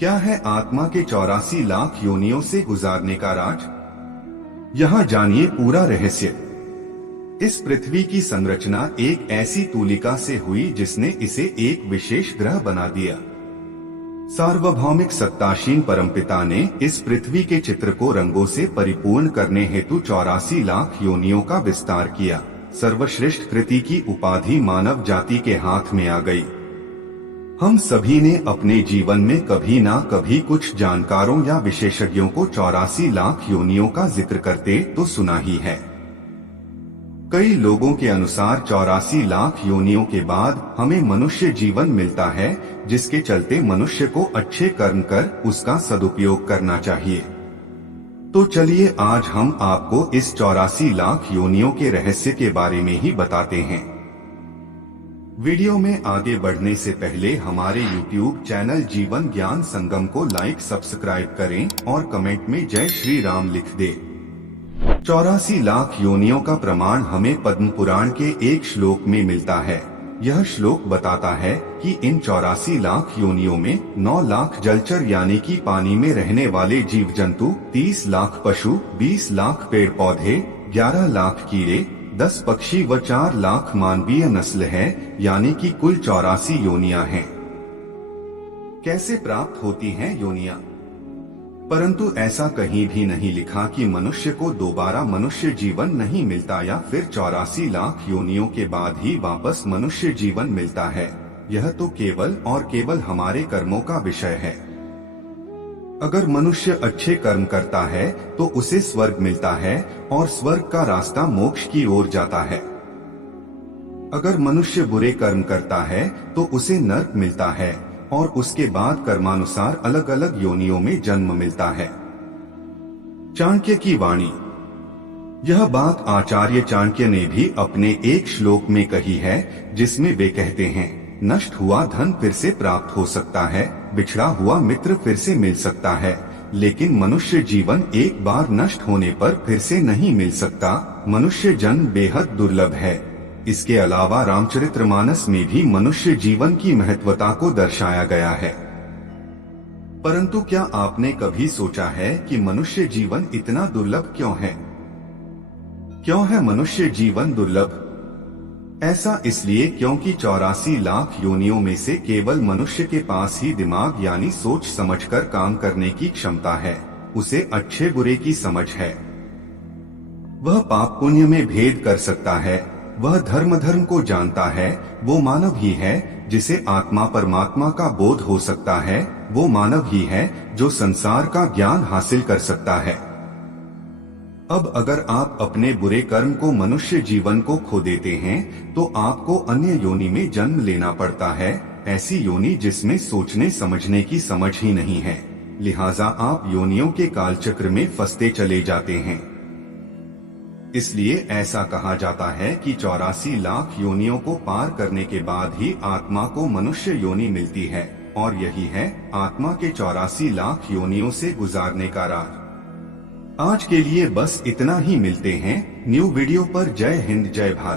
क्या है आत्मा के 84 लाख योनियों से गुजारने का राज? यहाँ जानिए पूरा रहस्य। इस पृथ्वी की संरचना एक ऐसी तूलिका से हुई जिसने इसे एक विशेष ग्रह बना दिया। सार्वभौमिक सत्ताशीन परमपिता ने इस पृथ्वी के चित्र को रंगों से परिपूर्ण करने हेतु 84 लाख योनियों का विस्तार किया। सर्वश्रेष्ठ कृति की उपाधि मानव जाति के हाथ में आ गई। हम सभी ने अपने जीवन में कभी ना कभी कुछ जानकारों या विशेषज्ञों को 84 लाख योनियों का जिक्र करते तो सुना ही है। कई लोगों के अनुसार 84 लाख योनियों के बाद हमें मनुष्य जीवन मिलता है, जिसके चलते मनुष्य को अच्छे कर्म कर उसका सदुपयोग करना चाहिए। तो चलिए आज हम आपको इस 84 लाख योनियों के रहस्य के बारे में ही बताते हैं। वीडियो में आगे बढ़ने से पहले हमारे YouTube चैनल जीवन ज्ञान संगम को लाइक सब्सक्राइब करें और कमेंट में जय श्री राम लिख दें। 84 लाख योनियों का प्रमाण हमें पद्म पुराण के एक श्लोक में मिलता है। यह श्लोक बताता है कि इन 84 लाख योनियों में 9 लाख जलचर यानी कि पानी में रहने वाले जीव जंतु, 30 लाख पशु, 20 लाख पेड़ पौधे, 11 लाख कीड़े, 10 पक्षी व 4 लाख मानवीय नस्ल है, यानी कि कुल 84 योनियां हैं। कैसे प्राप्त होती हैं योनियां? परंतु ऐसा कहीं भी नहीं लिखा कि मनुष्य को दोबारा मनुष्य जीवन नहीं मिलता या फिर 84 लाख योनियों के बाद ही वापस मनुष्य जीवन मिलता है। यह तो केवल और केवल हमारे कर्मों का विषय है। अगर मनुष्य अच्छे कर्म करता है तो उसे स्वर्ग मिलता है और स्वर्ग का रास्ता मोक्ष की ओर जाता है। अगर मनुष्य बुरे कर्म करता है तो उसे नरक मिलता है और उसके बाद कर्मानुसार अलग अलग योनियों में जन्म मिलता है। चाणक्य की वाणी। यह बात आचार्य चाणक्य ने भी अपने एक श्लोक में कही है, जिसमें वे कहते हैं, नष्ट हुआ धन फिर से प्राप्त हो सकता है, बिछड़ा हुआ मित्र फिर से मिल सकता है, लेकिन मनुष्य जीवन एक बार नष्ट होने पर फिर से नहीं मिल सकता। मनुष्य जन्म बेहद दुर्लभ है। इसके अलावा रामचरितमानस में भी मनुष्य जीवन की महत्वता को दर्शाया गया है। परंतु क्या आपने कभी सोचा है कि मनुष्य जीवन इतना दुर्लभ क्यों है? क्यों है मनुष्य जीवन दुर्लभ? ऐसा इसलिए क्योंकि 84 लाख योनियों में से केवल मनुष्य के पास ही दिमाग यानी सोच समझकर काम करने की क्षमता है। उसे अच्छे बुरे की समझ है। वह पाप पुण्य में भेद कर सकता है। वह धर्म को जानता है। वो मानव ही है जिसे आत्मा परमात्मा का बोध हो सकता है। वो मानव ही है जो संसार का ज्ञान हासिल कर सकता है। अब अगर आप अपने बुरे कर्म को मनुष्य जीवन को खो देते हैं तो आपको अन्य योनि में जन्म लेना पड़ता है, ऐसी योनि जिसमें सोचने समझने की समझ ही नहीं है। लिहाजा आप योनियों के कालचक्र में फंसते चले जाते हैं। इसलिए ऐसा कहा जाता है कि 84 लाख योनियों को पार करने के बाद ही आत्मा को मनुष्य योनि मिलती है, और यही है आत्मा के 84 लाख योनियों से गुजारने का राज। आज के लिए बस इतना ही। मिलते हैं न्यू वीडियो पर। जय हिंद, जय भारत।